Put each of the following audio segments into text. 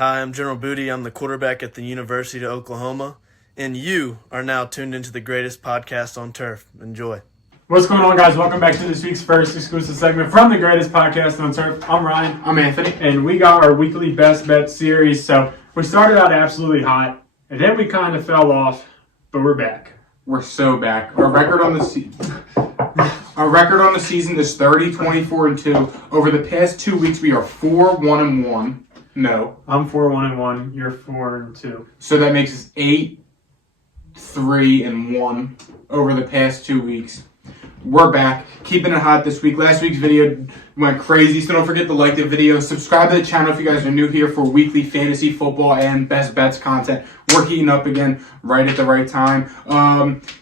Hi, I'm General Booty. I'm the quarterback at the University of Oklahoma, and you are now tuned into the greatest podcast on turf. Enjoy. What's going on, guys? Welcome back to this week's first exclusive segment from the greatest podcast on turf. I'm Ryan. I'm Anthony. And we got our weekly best bet series. So we started out absolutely hot, and then we kind of fell off, but we're back. We're so back. Our record on the season is 30-24-2. Over the past 2 weeks, we are 4-1-1. No. I'm 4-1-1. You're 4-2. So that makes us 8-3-1 over the past 2 weeks. We're back, keeping it hot this week. Last week's video went crazy, so don't forget to like the video. Subscribe to the channel if you guys are new here for weekly fantasy football and best bets content. We're heating up again right at the right time.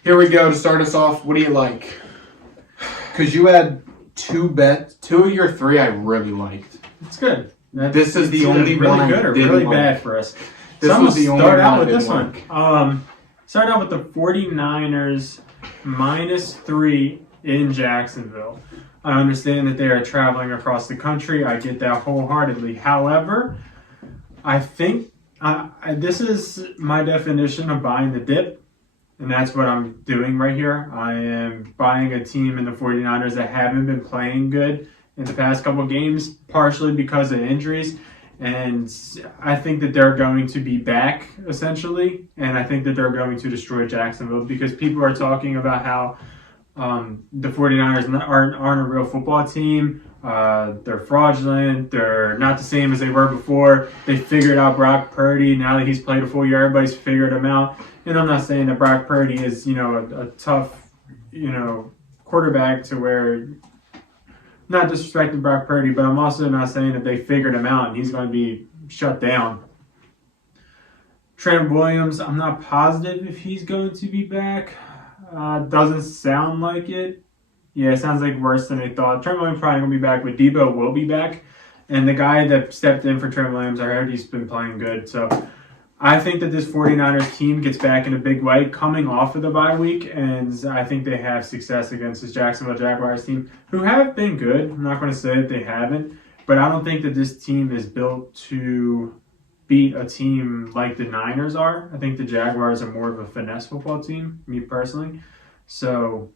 Here we go. To start us off, what do you like? Because you had two bets. 2 of your 3 I really liked. It's good. This is the only really one good I or didn't really like. bad for us. This So was the only start one out I with didn't this one. like. Start out with the 49ers -3 in Jacksonville. I understand that they are traveling across the country. I get that wholeheartedly. However, I think this is my definition of buying the dip, and that's what I'm doing right here. I am buying a team in the 49ers that haven't been playing good in the past couple of games, partially because of injuries. And I think that they're going to be back, essentially. And I think that they're going to destroy Jacksonville because people are talking about how the 49ers aren't a real football team. They're fraudulent. They're not the same as they were before. They figured out Brock Purdy. Now that he's played a full year, everybody's figured him out. And I'm not saying that Brock Purdy is, a tough, quarterback to where... Not disrespecting Brock Purdy, but I'm also not saying that they figured him out and he's going to be shut down. Trent Williams, I'm not positive if he's going to be back. Doesn't sound like it. Yeah, it sounds like worse than they thought. Trent Williams probably going to be back, but Debo will be back. And the guy that stepped in for Trent Williams, I heard he's been playing good. So I think that this 49ers team gets back in a big way coming off of the bye week, and I think they have success against this Jacksonville Jaguars team, who have been good. I'm not going to say that they haven't, but I don't think that this team is built to beat a team like the Niners are. I think the Jaguars are more of a finesse football team, me personally. So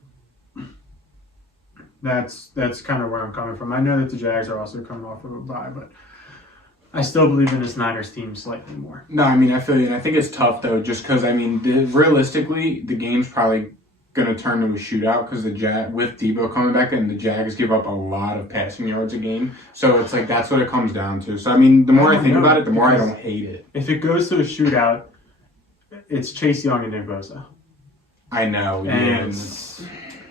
that's kind of where I'm coming from. I know that the Jags are also coming off of a bye, but I still believe in this Niners team slightly more. No, I mean, I feel you. And I think it's tough, though, just because, realistically, the game's probably going to turn to a shootout because with Debo coming back and the Jags give up a lot of passing yards a game. So it's like that's what it comes down to. So, the more I think about it, the more I don't hate it. If it goes to a shootout, it's Chase Young and Nick Bosa. I know. And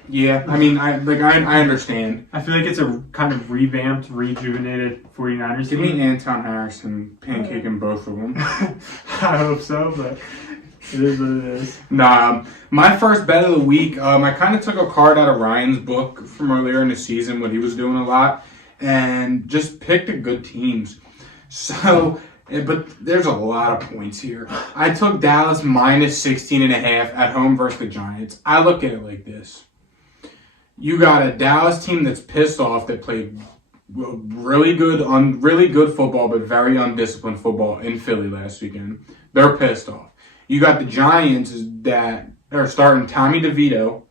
yeah, I understand. I feel like it's a kind of revamped, rejuvenated 49ers Give team. me Anton Harrison pancaking both of them. I hope so, but it is what it is. Nah, my first bet of the week, I kind of took a card out of Ryan's book from earlier in the season when he was doing a lot and just picked the good teams. So, but there's a lot of points here. I took Dallas -16.5 at home versus the Giants. I look at it like this. You got a Dallas team that's pissed off that played really good football, but very undisciplined football in Philly last weekend. They're pissed off. You got the Giants that are starting Tommy DeVito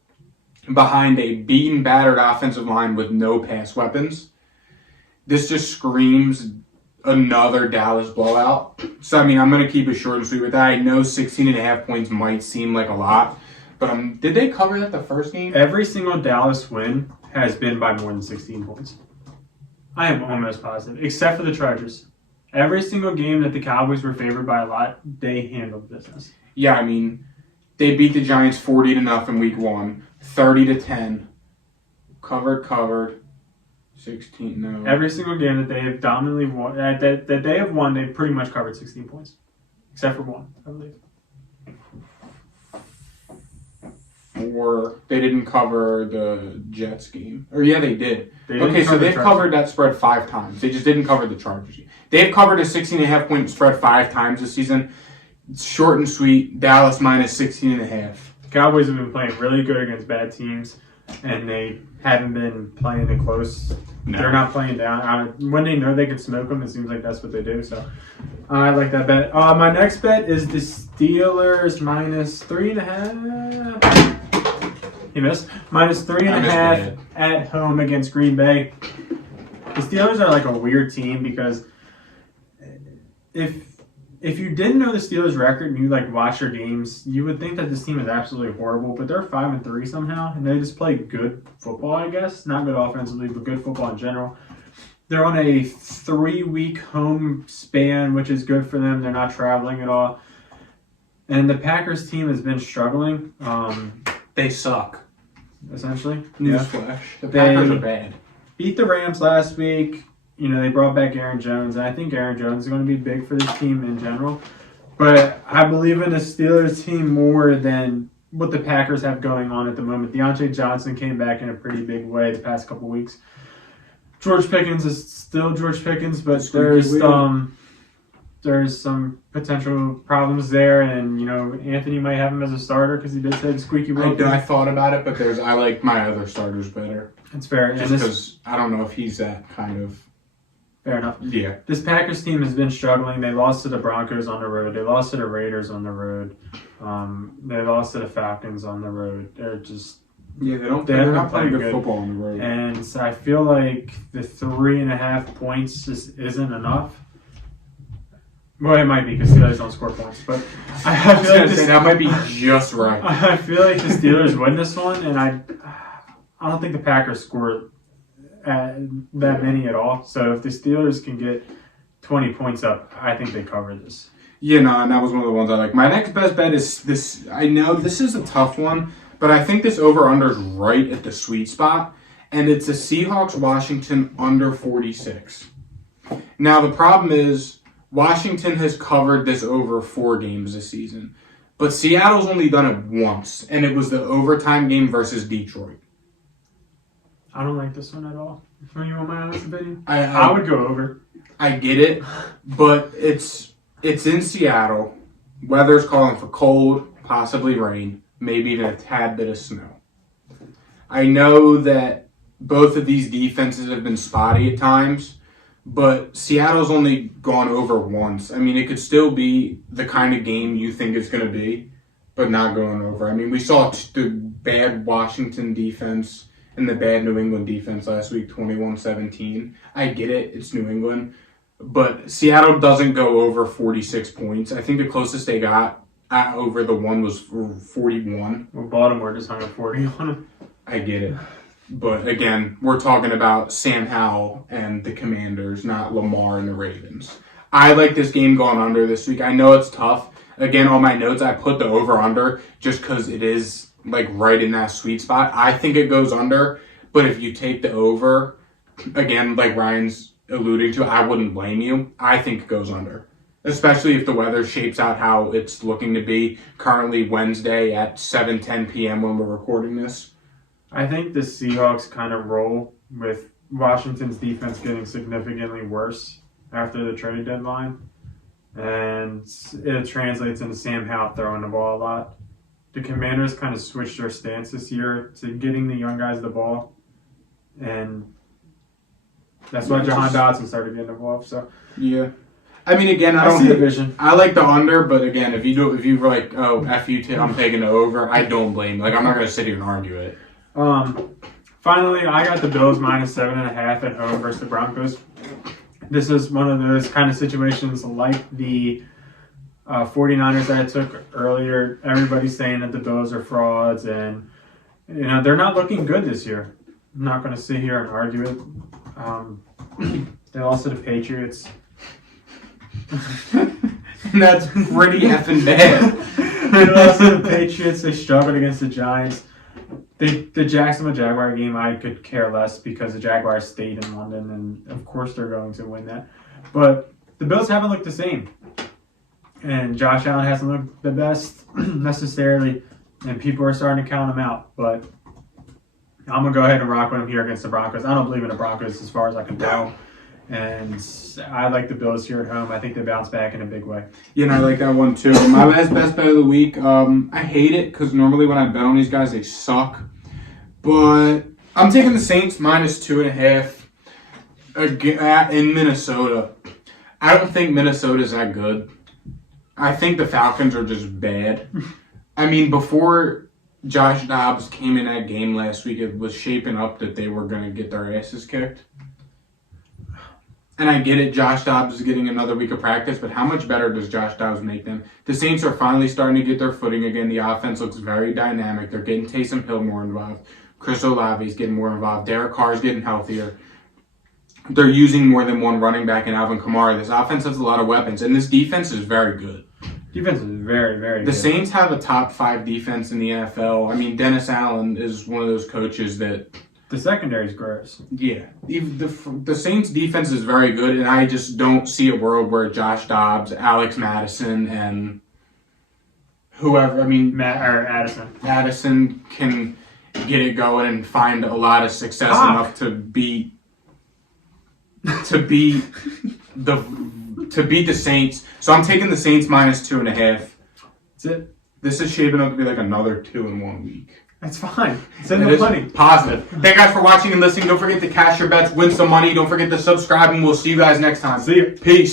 behind a beaten, battered offensive line with no pass weapons. This just screams another Dallas blowout. So, I'm going to keep it short and sweet with that. I know 16.5 points might seem like a lot. But did they cover that the first game? Every single Dallas win has been by more than 16 points. I am almost positive, except for the Chargers. Every single game that the Cowboys were favored by a lot, they handled business. Yeah, they beat the Giants 40-0 week 1, 30-10. Covered. 16, no. Every single game that they have dominantly won, that they have won, they've pretty much covered 16 points. Except for one, I believe. Or they didn't cover the Jets game. Or yeah, they did. Okay, so they've covered that spread 5 times. They just didn't cover the Chargers. They've covered a 16.5 point spread 5 times this season. It's short and sweet. Dallas -16.5. Cowboys have been playing really good against bad teams, and they haven't been playing it close. They're not playing down. When they know they can smoke them, it seems like that's what they do. So I like that bet. My next bet is the Steelers -3.5. He missed. -3.5 at home against Green Bay. The Steelers are like a weird team because if you didn't know the Steelers' record and you like watch their games, you would think that this team is absolutely horrible. But they're 5-3 somehow, and they just play good football. I guess not good offensively, but good football in general. They're on a 3-week home span, which is good for them. They're not traveling at all. And the Packers team has been struggling. They suck. Essentially, Newsflash. The Packers are bad. Beat the Rams last week. You know, they brought back Aaron Jones, and I think Aaron Jones is going to be big for this team in general. But I believe in the Steelers team more than what the Packers have going on at the moment. Deontay Johnson came back in a pretty big way the past couple weeks. George Pickens is still George Pickens, but there's some potential problems there, and you know Anthony might have him as a starter because he did say the squeaky wheel. I thought about it, but I like my other starters better. That's fair. Just because I don't know if he's that kind of. Fair enough. Yeah. This Packers team has been struggling. They lost to the Broncos on the road. They lost to the Raiders on the road. They lost to the Falcons on the road. They're just they're not playing good football on the road. And so I feel like the 3.5 points just isn't enough. Well, it might be because Steelers don't score points, but I feel like that might be just right. I feel like the Steelers win this one, and I don't think the Packers score that many at all. So if the Steelers can get 20 points up, I think they cover this. Yeah, no, and that was one of the ones I like. My next best bet is this. I know this is a tough one, but I think this over-under is right at the sweet spot, and it's a Seahawks-Washington under 46. Now, the problem is Washington has covered this over 4 games this season, but Seattle's only done it once, and it was the overtime game versus Detroit. I don't like this one at all. For you, want my honest opinion? I would go over. I get it, but it's in Seattle. Weather's calling for cold, possibly rain, maybe even a tad bit of snow. I know that both of these defenses have been spotty at times, but Seattle's only gone over once. I mean, it could still be the kind of game you think it's going to be, but not going over. I mean, we saw the bad Washington defense and the bad New England defense last week, 21-17. I get it, it's New England. But Seattle doesn't go over 46 points. I think the closest they got over the one was 41. Well, Baltimore just hung up 40 on them. I get it. But again, we're talking about Sam Howell and the Commanders, not Lamar and the Ravens. I like this game going under this week. I know it's tough. Again, on my notes, I put the over-under just because it is like right in that sweet spot. I think it goes under, but if you take the over, again, like Ryan's alluding to, I wouldn't blame you. I think it goes under, especially if the weather shapes out how it's looking to be currently Wednesday at 7:10 p.m. when we're recording this. I think the Seahawks kind of roll with Washington's defense getting significantly worse after the trade deadline, and it translates into Sam Howell throwing the ball a lot. The Commanders kind of switched their stance this year to getting the young guys the ball, and that's why Jahan Dotson started getting involved. So yeah, I mean, again, I don't see the vision. I like the under, but again, if you were like, oh, F you, I'm taking the over, I don't blame you. Like, I'm not gonna sit here and argue it. Finally, I got the Bills -7.5 at home versus the Broncos. This is one of those kind of situations like the 49ers that I took earlier. Everybody's saying that the Bills are frauds, and you know they're not looking good this year. I'm not going to sit here and argue it. They lost to the Patriots. That's pretty effing bad. They lost to the Patriots. They struggled against the Giants. The Jacksonville Jaguar game, I could care less because the Jaguars stayed in London, and of course they're going to win that. But the Bills haven't looked the same. And Josh Allen hasn't looked the best necessarily, and people are starting to count him out. But I'm going to go ahead and rock with him here against the Broncos. I don't believe in the Broncos as far as I can tell. And I like the Bills here at home. I think they bounce back in a big way. Yeah, and I like that one too. My last best bet of the week, I hate it because normally when I bet on these guys, they suck. But I'm taking the Saints -2.5. in Minnesota. I don't think Minnesota's that good. I think the Falcons are just bad. I mean, before Josh Dobbs came in that game last week, it was shaping up that they were going to get their asses kicked. And I get it, Josh Dobbs is getting another week of practice, but how much better does Josh Dobbs make them? The Saints are finally starting to get their footing again. The offense looks very dynamic. They're getting Taysom Hill more involved. Chris Olave's getting more involved. Derek Carr's getting healthier. They're using more than one running back in Alvin Kamara. This offense has a lot of weapons, and this defense is very good. Defense is very, very good. The Saints have a top 5 defense in the NFL. I mean, Dennis Allen is one of those coaches that... The secondary's gross. Yeah. The Saints' defense is very good, and I just don't see a world where Josh Dobbs, Alex Madison, and whoever, Addison can get it going and find a lot of success enough to beat the Saints. So I'm taking the Saints minus 2.5. That's it. This is shaping up to be like another 2 in 1 week. That's fine. Send them money. Positive. Thank you guys for watching and listening. Don't forget to cash your bets, win some money. Don't forget to subscribe, and we'll see you guys next time. See you. Peace.